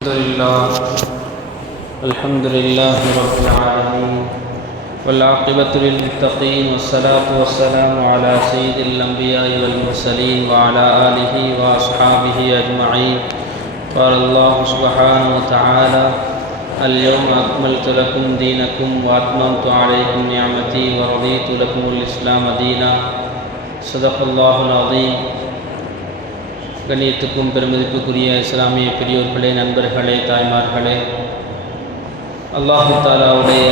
الحمد لله. الحمد لله رب العالمين. والعاقبة للمتقين والصلاة والسلام على سيد الأنبياء والمرسلين وعلى آله وأصحابه أجمعين. قال الله سبحانه وتعالى اليوم أكملت لكم دينكم وأتممت عليكم نعمتي ورضيت لكم الإسلام دينا. صدق الله العظيم. கண்ணியத்துக்கும் பெருமதிப்புக்குரிய இஸ்லாமிய பெரியோர்களே நண்பர்களே தாய்மார்களே அல்லாஹு தாலாவுடைய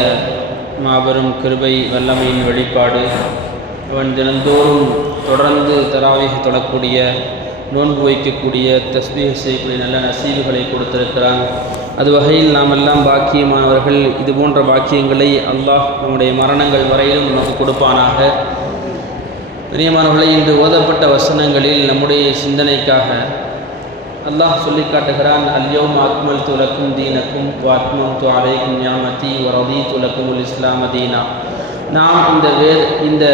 மாபெரும் கிருபை வல்லமையின் வெளிப்பாடு அவன் தினந்தோறும் தொடர்ந்து தராவிக தொடக்கூடிய நோன்பு வைக்கக்கூடிய தஸ்மீக செய்யக்கூடிய நல்ல நசீவுகளை கொடுத்திருக்கிறான். அது வகையில் நாம் எல்லாம் பாக்கியமானவர்கள். இது போன்ற பாக்கியங்களை அல்லாஹ் நம்முடைய மரணங்கள் வரையிலும் நமக்கு கொடுப்பானாக. பிரியமானவர்களை இன்று ஓதப்பட்ட வசனங்களில் நம்முடைய சிந்தனைக்காக அல்லாஹ் சொல்லி காட்டுகிறான் அல்யோம் ஆத்மல் துலக்கும் தீனக்கும் வாத்மம் து அலைக்கும் ஞாமதி வரதி துலக்கும் உல் இஸ்லாம் தீனா. நாம் இந்த வே இந்த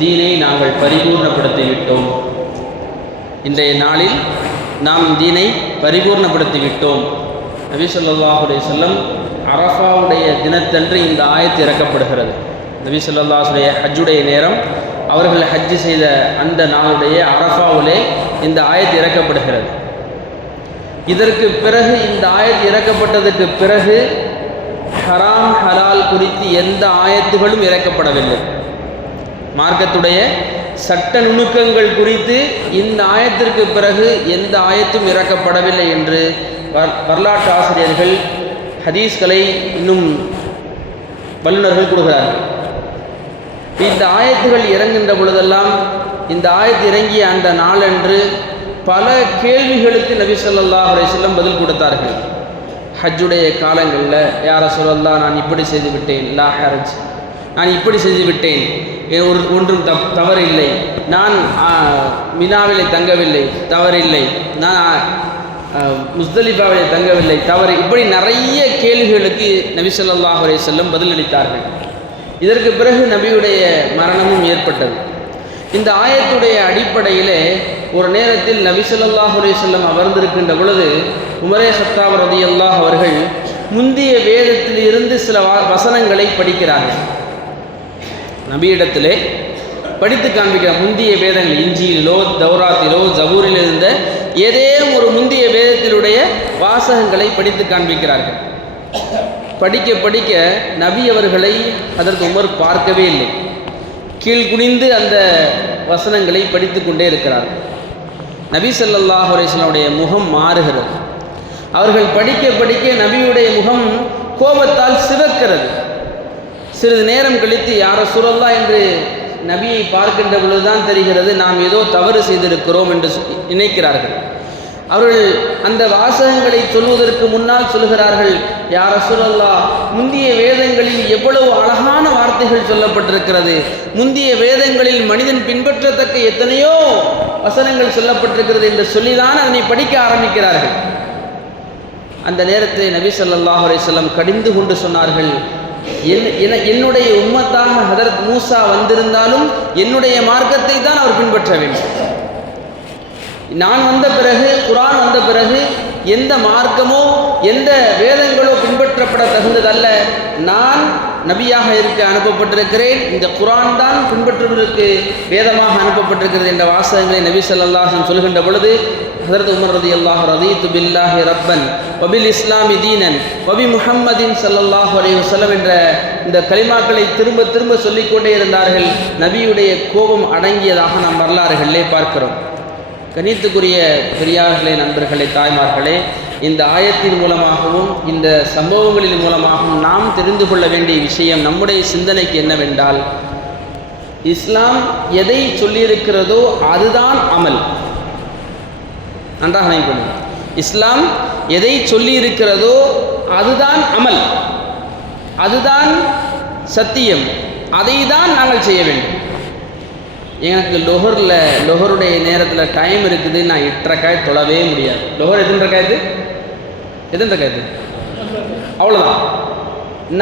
தீனை நாங்கள் பரிபூர்ணப்படுத்திவிட்டோம். இன்றைய நாளில் நாம் தீனை பரிபூர்ணப்படுத்திவிட்டோம். நபி சொல்லாஹுடைய செல்லம் அரஃபாவுடைய தினத்தன்று இந்த ஆயத்து இறக்கப்படுகிறது. நபி சொல்லாஹுடைய ஹஜ்ஜுடைய நேரம் அவர்கள் ஹஜ்ஜு செய்த அந்த நாளுடைய அரஃபாவிலே இந்த ஆயத்து இறக்கப்படுகிறது. இதற்கு பிறகு இந்த ஆயத்து இறக்கப்பட்டதுக்கு பிறகு ஹராம் ஹலால் குறித்து எந்த ஆயத்துகளும் இறக்கப்படவில்லை. மார்க்கத்துடைய சட்ட நுணுக்கங்கள் குறித்து இந்த ஆயத்திற்கு பிறகு எந்த ஆயத்தும் இறக்கப்படவில்லை என்று வர் வரலாற்று ஆசிரியர்கள் ஹதீஸ்களை இன்னும் வல்லுநர்கள் கூறுகிறார்கள். இந்த ஆயத்துகள் இறங்குகின்ற பொழுதெல்லாம் இந்த ஆயத்து இறங்கிய அந்த நாளன்று பல கேள்விகளுக்கு நபி சொல்லல்லா செல்லம் பதில் கொடுத்தார்கள். ஹஜ்ஜுடைய காலங்களில் யார சொல்லல்லா நான் இப்படி செய்து விட்டேன் லா ஹரஜ். நான் இப்படி செய்து விட்டேன் ஒரு ஒன்றும் தப் தவறில்லை. நான் மினாவிலே தங்கவில்லை. தவறில்லை. நான் முஸ்தலிபாவிலே தங்கவில்லை. தவறு இப்படி நிறைய கேள்விகளுக்கு நபி சொல்லாஹ் செல்லம் பதிலளித்தார்கள். இதற்கு பிறகு நபியுடைய மரணமும் ஏற்பட்டது. இந்த ஆயத்துடைய அடிப்படையிலே ஒரு நேரத்தில் நபி சொல்லாஹ் செல்லம் அமர்ந்திருக்கின்ற பொழுது உமரே சத்தாப் ரதி அல்லாஹ் அவர்கள் முந்திய வேதத்தில் இருந்து சில வசனங்களை படிக்கிறார்கள். நபியிடத்திலே படித்து காண்பிக்கிறார். முந்திய வேதங்கள் இஞ்சியிலோ தௌராத்திலோ ஜபூரில் இருந்த ஏதேனும் ஒரு முந்திய வேதத்திலுடைய வாசகங்களை படித்து காண்பிக்கிறார்கள். படிக்க படிக்க நபி அவர்களை அதற்கு உமர் பார்க்கவே இல்லை. கீழ்குனிந்து அந்த வசனங்களை படித்து கொண்டே இருக்கிறார். நபி சல்லாஹ் அலிஸ்லாவுடைய முகம் மாறுகிறது. அவர்கள் படிக்க படிக்க நபியுடைய முகம் கோபத்தால் சிவக்கிறது. சிறிது நேரம் கழித்து யார சுரல்லா என்று நபியை பார்க்கின்ற பொழுதுதான் தெரிகிறது நாம் ஏதோ தவறு செய்திருக்கிறோம் என்று நினைக்கிறார்கள். அவர்கள் அந்த வாசகங்களை சொல்வதற்கு முன்னால் சொல்கிறார்கள் யார் அசுரல்லா முந்திய வேதங்களில் எவ்வளவு அழகான வார்த்தைகள் சொல்லப்பட்டிருக்கிறது. முந்திய வேதங்களில் மனிதன் பின்பற்றத்தக்க எத்தனையோ வசனங்கள் சொல்லப்பட்டிருக்கிறது என்று சொல்லிதான் அதனை படிக்க ஆரம்பிக்கிறார்கள். அந்த நேரத்தில் நபி சொல்லாஹ் அலிஸ்லம் கடிந்து கொண்டு சொன்னார்கள் என் என்னுடைய உம்மத்தாக ஹதரத் மூசா வந்திருந்தாலும் என்னுடைய மார்க்கத்தை தான் அவர் பின்பற்ற வேண்டும். நான் வந்த பிறகு குரான் வந்த பிறகு எந்த மார்க்கமோ எந்த வேதங்களோ பின்பற்றப்பட தகுந்ததல்ல நான் நபியாக இருக்க அனுப்பப்பட்டிருக்கிறேன். இந்த குரான் தான் பின்பற்றுவதற்கு வேதமாக அனுப்பப்பட்டிருக்கிறது என்ற வாசகங்களை நபி சல்லாஹன் சொல்கின்ற பொழுது ஹசரத் உமர் ரதி அல்லாஹ் ரதீத்து பில்லாஹி ரப்பன் பபில் இஸ்லாமி தீனன் பபி முஹம்மதின் சல்லல்லாஹ் அலி வசலம் என்ற இந்த கலிமாக்களை திரும்ப திரும்ப சொல்லிக்கொண்டே இருந்தார்கள். நபியுடைய கோபம் அடங்கியதாக நாம் வரலாறுகளிலே பார்க்கிறோம். கணித்துக்குரிய பெரியார்களே நண்பர்களே தாய்மார்களே இந்த ஆயத்தின் மூலமாகவும் இந்த சம்பவங்களின் மூலமாகவும் நாம் தெரிந்து கொள்ள வேண்டிய விஷயம் நம்முடைய சிந்தனைக்கு என்னவென்றால் இஸ்லாம் எதை சொல்லியிருக்கிறதோ அதுதான் அமல். நன்றாக நினைக்கணும் இஸ்லாம் எதை சொல்லி இருக்கிறதோ அதுதான் அமல். அதுதான் சத்தியம். அதை தான் நாங்கள் செய்ய வேண்டும். எனக்கு லொஹரில் லொஹருடைய நேரத்தில் டைம் இருக்குது நான் எட்டரை தொழவே முடியாது. லொஹர் எத்தனை காயத்து எத்தனை காயத்து அவ்வளோதான்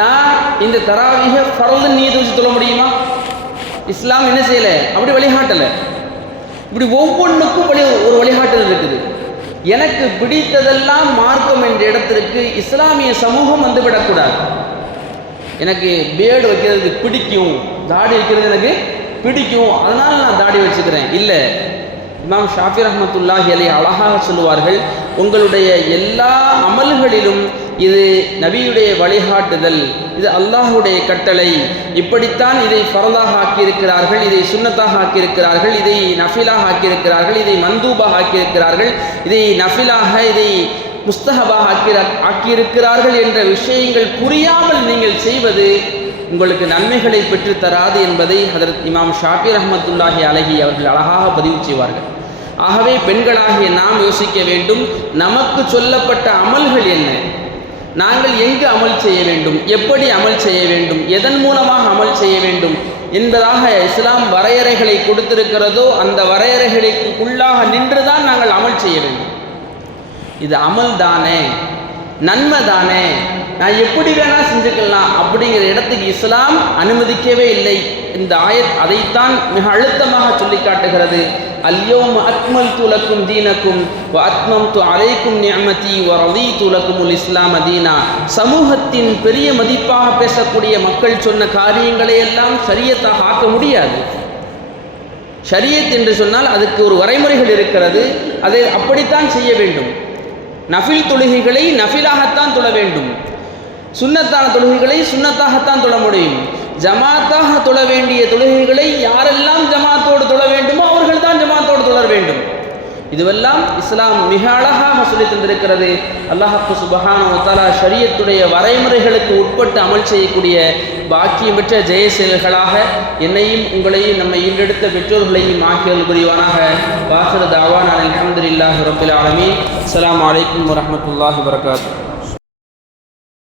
நான் இந்த தராவிக ஃபரது நீதி வச்சு தொழ முடியுமா? இஸ்லாம் என்ன செய்யலை? அப்படி வழிகாட்டலை. இப்படி ஒவ்வொன்றுக்கும் வழி ஒரு வழிகாட்டல் இருக்குது. எனக்கு பிடித்ததெல்லாம் மார்க்கம் என்ற இடத்திற்கு இஸ்லாமிய சமூகம் வந்து விடக்கூடாது எனக்கு பேடு வைக்கிறது பிடிக்கும் தாடி வைக்கிறது எனக்கு பிடிக்கும். அதனால் நான் தாடி வச்சுக்கிறேன். இல்லை இமாம் ஷாஃபி ரஹமத்துல்லாஹி அலி அழகாக சொல்லுவார்கள் உங்களுடைய எல்லா அமல்களிலும் இது நபியுடைய வழிகாட்டுதல் இது அல்லாஹுடைய கட்டளை. இப்படித்தான் இதை ஃபரதாக ஆக்கியிருக்கிறார்கள் இதை சுண்ணத்தாக ஆக்கியிருக்கிறார்கள் இதை நஃபிலாக ஆக்கியிருக்கிறார்கள் இதை மந்தூபாக ஆக்கியிருக்கிறார்கள் இதை நஃபிலாக இதை முஸ்தகபாக ஆக்கி ஆக்கியிருக்கிறார்கள் என்ற விஷயங்கள் புரியாமல் நீங்கள் செய்வது உங்களுக்கு நன்மைகளை பெற்றுத்தராது என்பதை ஹதரத் இமாம் ஷாபி ரஹமத்துல்லாஹி அலஹி அவர்கள் அழகாக பதிவு செய்வார்கள். ஆகவே பெண்களாகிய நாம் யோசிக்க வேண்டும் நமக்கு சொல்லப்பட்ட அமல்கள் என்ன? நாங்கள் எங்கு அமல் செய்ய வேண்டும்? எப்படி அமல் செய்ய வேண்டும்? எதன் மூலமாக அமல் செய்ய வேண்டும்? என்பதாக இஸ்லாம் வரையறைகளை கொடுத்திருக்கிறதோ அந்த வரையறைகளுக்குள்ளாக நின்றுதான் நாங்கள் அமல் செய்ய வேண்டும். இது அமல் தானே நன்மை தானே நான் எப்படி வேணா செஞ்சுக்கலாம் அப்படிங்கிற இடத்துக்கு இஸ்லாம் அனுமதிக்கவே இல்லை. இந்த ஆயத் அதைத்தான் மிக அழுத்தமாக சொல்லி காட்டுகிறது. அல்யோம் அத்மல் துலக்கும் தீனக்கும் அத்மம் து அலைக்கும் நியமதி வ துலக்கும் உல் இஸ்லாம் அதீனா சமூகத்தின் பெரிய மதிப்பாக பேசக்கூடிய மக்கள் சொன்ன காரியங்களை எல்லாம் சரியத்தாக ஆக்க முடியாது. ஷரியத் என்று சொன்னால் அதுக்கு ஒரு வரைமுறைகள் இருக்கிறது. அதை அப்படித்தான் செய்ய வேண்டும். நஃபில் தொழுகைகளை நஃபிலாகத்தான் தொழ வேண்டும். சுண்ணத்தான தொழுகைகளை சுண்ணத்தாகத்தான் தொழ முடியும். ஜமாத்தாக தொழ வேண்டிய தொழுகைகளை யாரெல்லாம் ஜமாத்தோடு தொழ வேண்டுமோ அவர்கள் தான் ஜமாத்தோடு தொழ வேண்டும். இதுவெல்லாம் இஸ்லாம் மிக அழகாக சொல்லி தந்திருக்கிறது. அல்லாஹப்பு சுபஹான தலா ஷரியத்துடைய வரைமுறைகளுக்கு உட்பட்டு அமல் செய்யக்கூடிய பாக்கியம் பெற்ற ஜெய செயல்களாக என்னையும் உங்களையும் நம்மை ஈண்டெடுத்த பெற்றோர்களையும் ஆக்கியல் புரிவானாக. வாசர் தாவான் அலமதுல்லாஹி ரபுல் ஆலமி அஸ்லாம் வலைக்கம் வரமத்துல்லாஹி வரகாத்து